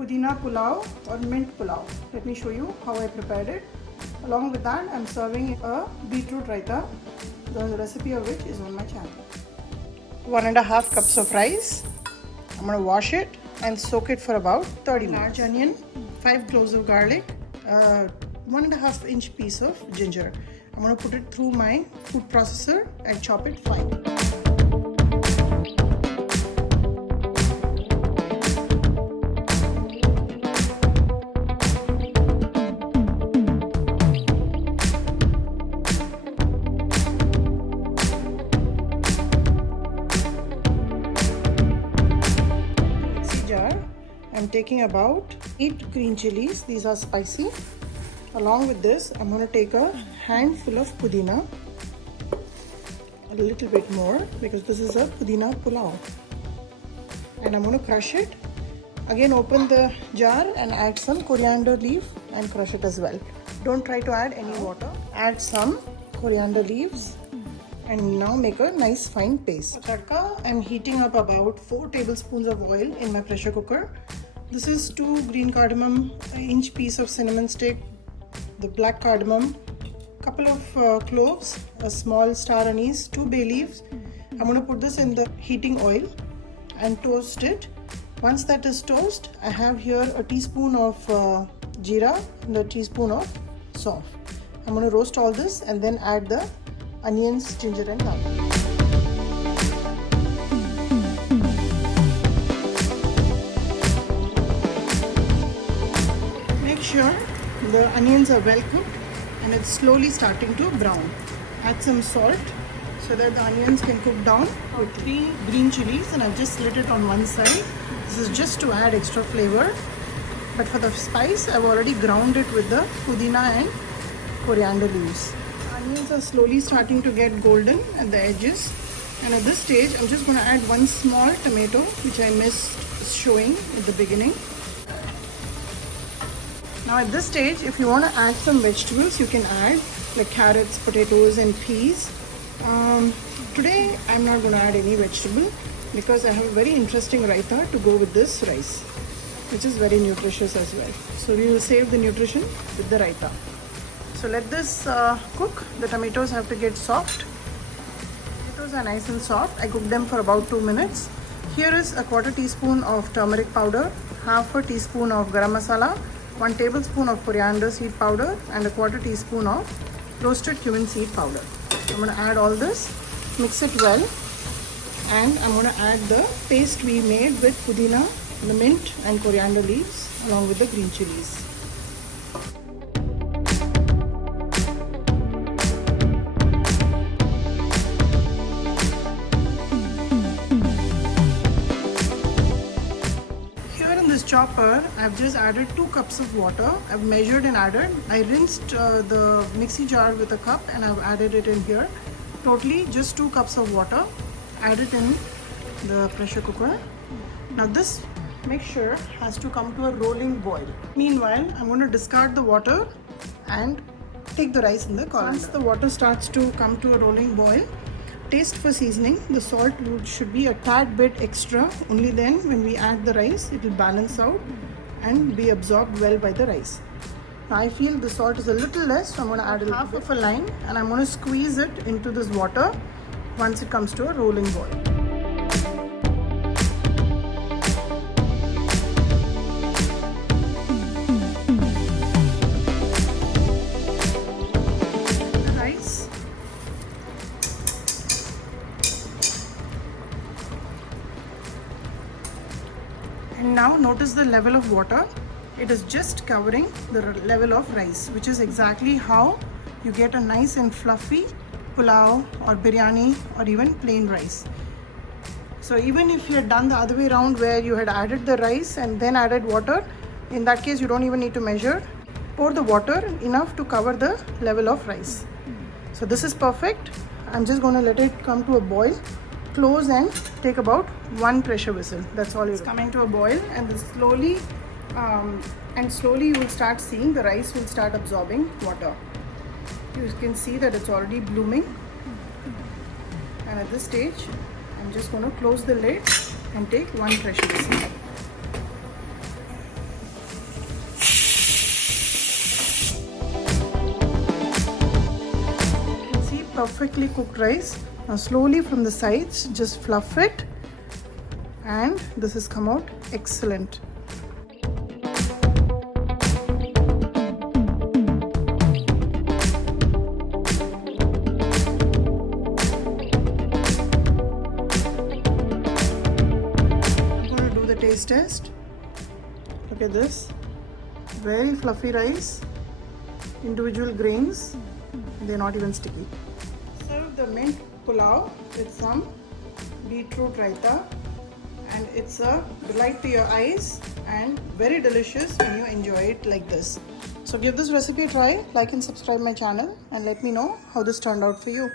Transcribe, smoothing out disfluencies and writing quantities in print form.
Pudina Pulao or mint Pulao. Let me show you how I prepared it. Along with that, I'm serving a beetroot raita, the recipe of which is on my channel. 1.5 cups of rice. I'm going to wash it and soak it for about 30 minutes. Large onion, 5 cloves of garlic, 1.5 inch piece of ginger. I'm going to put it through my food processor and chop it fine. I'm taking about 8 green chilies. These are spicy. Along with this, I'm going to take a handful of pudina, a little bit more because this is a pudina pulao, and I'm going to crush it. Again, open the jar and add some coriander leaf and crush it as well. Don't try to add any water. Add some coriander leaves and now make a nice fine paste. For tadka, I'm heating up about 4 tablespoons of oil in my pressure cooker. This is 2 green cardamom, an inch piece of cinnamon stick, the black cardamom, couple of cloves, a small star anise, 2 bay leaves. I'm going to put this in the heating oil and toast it. Once that is toast, I have here a teaspoon of jeera and a teaspoon of sauf. I'm going to roast all this and then add the onions, ginger and garlic. Make sure the onions are well cooked and it's slowly starting to brown. Add some salt so that the onions can cook down. With 3 green chilies, and I've just slit it on one side. This is just to add extra flavor. But for the spice, I've already ground it with the pudina and coriander leaves. Onions are slowly starting to get golden at the edges, and at this stage I'm just going to add 1 small tomato which I missed showing at the beginning. Now at this stage, if you want to add some vegetables, you can add like carrots, potatoes and peas. Today I'm not going to add any vegetable because I have a very interesting raita to go with this rice, which is very nutritious as well. So we will save the nutrition with the raita. So let this cook. The tomatoes have to get soft. Tomatoes are nice and soft. I cooked them for about 2 minutes. Here is a 1/4 teaspoon of turmeric powder, 1/2 teaspoon of garam masala, 1 tablespoon of coriander seed powder and a 1/4 teaspoon of roasted cumin seed powder. I'm going to add all this, mix it well, and I'm going to add the paste we made with pudina, the mint and coriander leaves along with the green chilies. Chopper, I've just added 2 cups of water. I've measured and added. I rinsed the mixie jar with a cup and I've added it in here. Totally just 2 cups of water. Add it in the pressure cooker. Now this mixture has to come to a rolling boil. Meanwhile, I'm going to discard the water and take the rice in the colander. Once the water starts to come to a rolling boil, taste for seasoning. The salt should be a tad bit extra. Only then when we add the rice, it will balance out and be absorbed well by the rice. Now I feel the salt is a little less, so I'm going to add half of a lime and I'm going to squeeze it into this water once it comes to a rolling boil. And now notice the level of water. It is just covering the level of rice, which is exactly how you get a nice and fluffy pulao or biryani or even plain rice. So even if you had done the other way around where you had added the rice and then added water, in that case you don't even need to measure. Pour the water enough to cover the level of rice. So this is perfect. I'm just going to let it come to a boil. Close and take about 1 pressure whistle. That's all. It's coming to a boil, and slowly you will start seeing the rice will start absorbing water. You can see that it's already blooming, and at this stage I'm just going to close the lid and take 1 pressure whistle. perfectly cooked rice. Now slowly from the sides, just fluff it, and this has come out excellent. Taste test. Look at this, very fluffy rice, individual grains, they're not even sticky. Serve the mint pulao with some beetroot raita, and it's a delight to your eyes and very delicious when you enjoy it like this. So give this recipe a try, like and subscribe my channel, and let me know how this turned out for you.